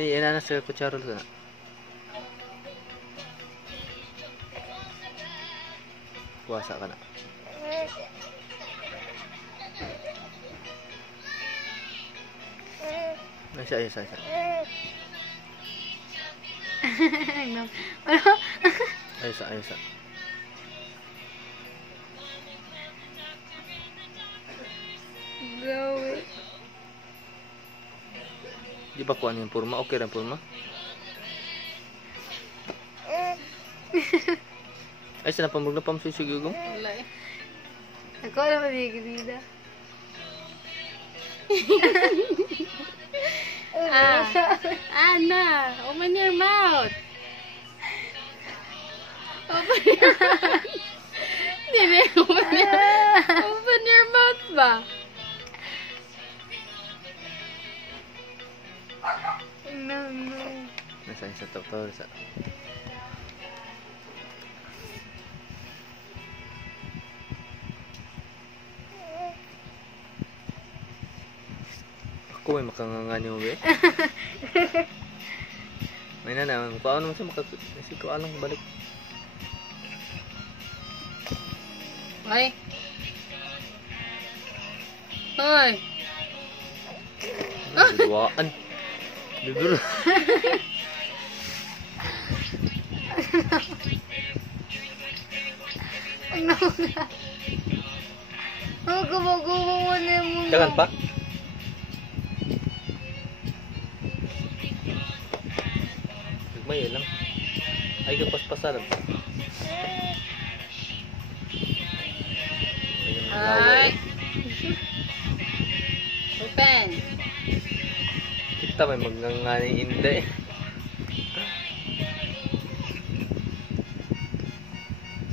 Ni inanas sa kutsarol na. Puasa ka na. Isa. Ayos. Go. Di ba kuha yung purma? Okay rin purma? Ay, sana pamag na pamsusigugong? Wala eh. Ako na maligida. Anna, open your mouth. Open your mouth. Hindi, open your mouth ba? No. Nasaan sa top-top sa... Ako may makanganganyo ba eh. May naman, mukha naman siya makasiko alang balik. Hoy. Hoy. Duwaan. Dudul. Ang gubo-gubo mo na mo. Jangan pa. May lang. Ay kapaspasan. Ay. Open. Kita may magnganganing hindi.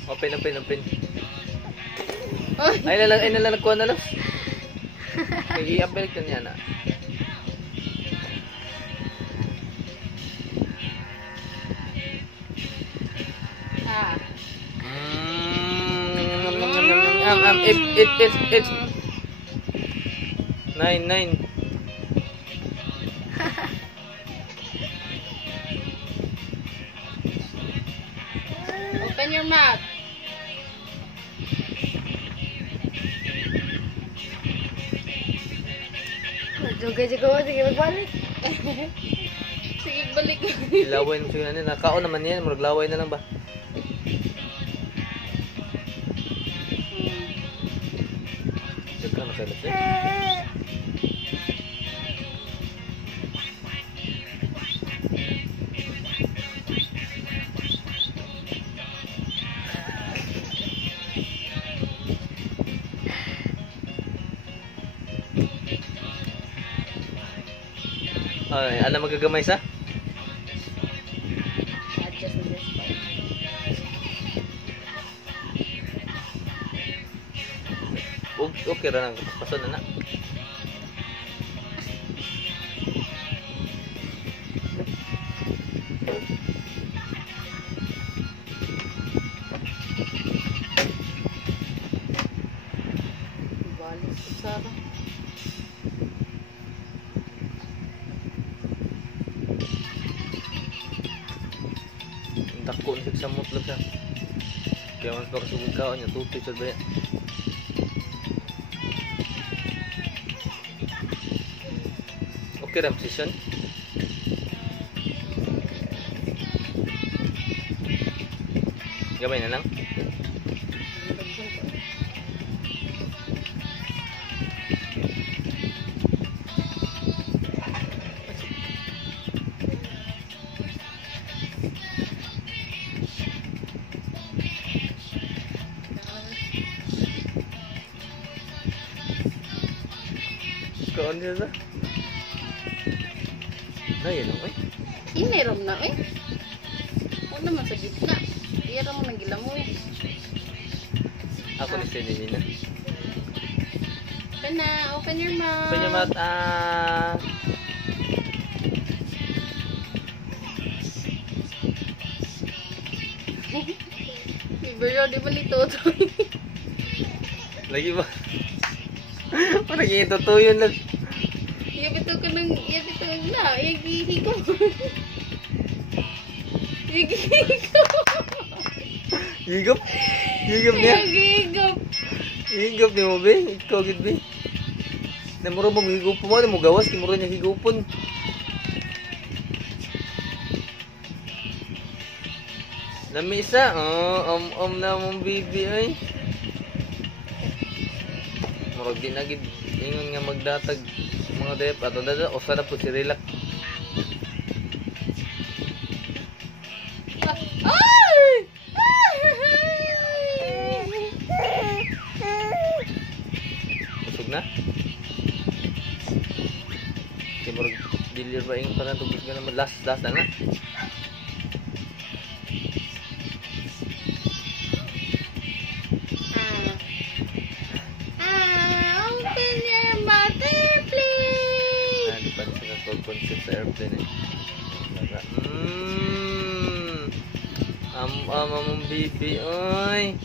Open. Ay nalang nagkuha na lang. I-upbalik ka niya na. It's 9. Open your mouth. Juga mo, sige magbalik. Sige balik. Ilaway mo siya na. Nakaon naman yan. Maglaway na lang ba? Saka nakailas eh. Ay, alam magagamay sa? Adjust on this part. Okay ra nang pason na na. Balik sa Sara. Takot sa samot lang siya. Kaya mas pakasugod ka niya tutoy sa baya. Okay ram position. Gamay na lang. Kaon niya na. Ayun o eh. Meron na eh. Huwag naman sa gitna. Iyara mo nang gilamoy. Ako ni Sinini na. Open na. Open your mouth. Open your mouth. Bro, di ba nito ito? Lagi ba? Parang itutuyo na. bito ka ng, bito na, higop. Higop. Higop. Higop niya. Higop. Higop niya mo, be. Ikaw, gid, be. Namuro mong higupon mo. Mo gawas, kimuro niya higupon. Lami isa. Oh, na mong bibi, ay. Murag din agad. Ingon nga magdatag mga dep. Ato dada, o sana po si Relax. Busog na? Okay, murag dilir ba yung parang tubig ka naman. Last na nga. Open your mouth, please. Di pa rin sila concept sa airplane eh. Among bibi, oy.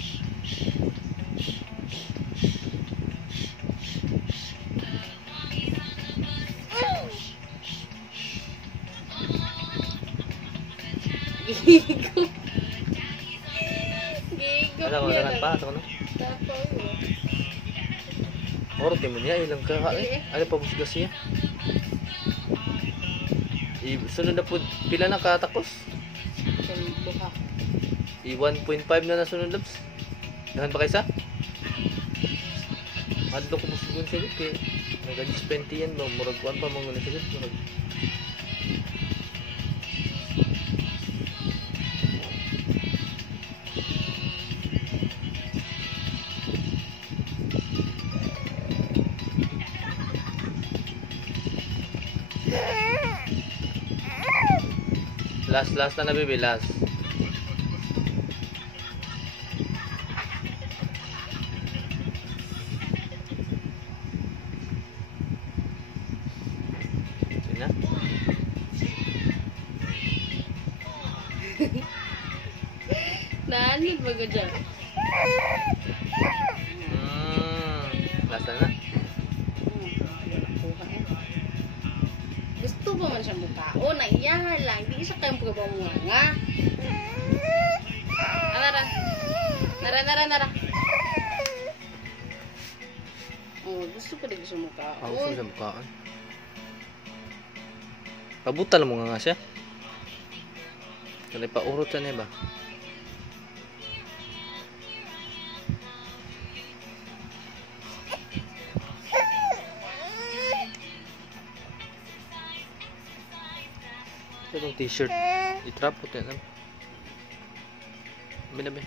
Gigop. Gigop Ada mo niya lang lang. pa, ito no? Tapos, Oro kay mo niya ilang ka Eh. Ano pa busgas siya? Sunod na po pila na katakos? duha. 1.5 na nasunod labs. Dahan pa kaysa? Madlo ko musugon siya dito kay nag-20 yan ba? Murag kuan pa mga nito dito. Murag last na bibi, last. Sige na. Naanid ba ka dyan? Last na na. Gusto pa man siya mukao, naiyahan lang. Di siya kayong pagkabamanga. Nara. Oh, gusto ko din siya mukao. Ako gusto siya bukaan. Pabutal mo nga siya. Kaya paurot siya na ba? Itong t-shirt. Itrap po tayo. Binabi.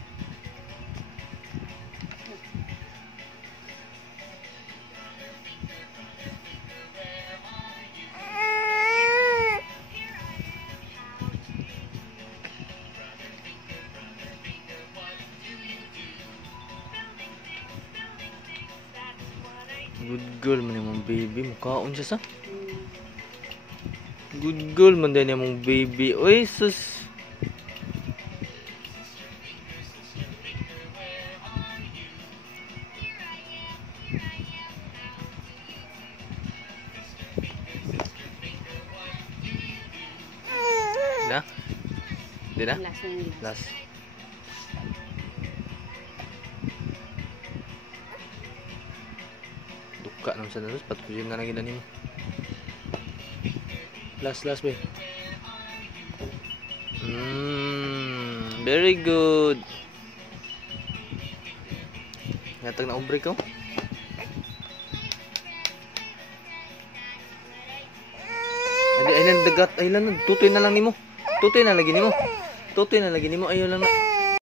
Good girl man yung baby. Mukhaon siya sa. Good girl man din yung baby. Uy, sus. Na? Di na? Last na yun. Last. Duka naman sa nalos. Patuloy na naging mo. Last, boy. Very good. Ngatag na ombre ko. Ay, dagat. Ay lang. Tutoy na lang nimo. Tutoy na lagi nimo. Ayaw lang na.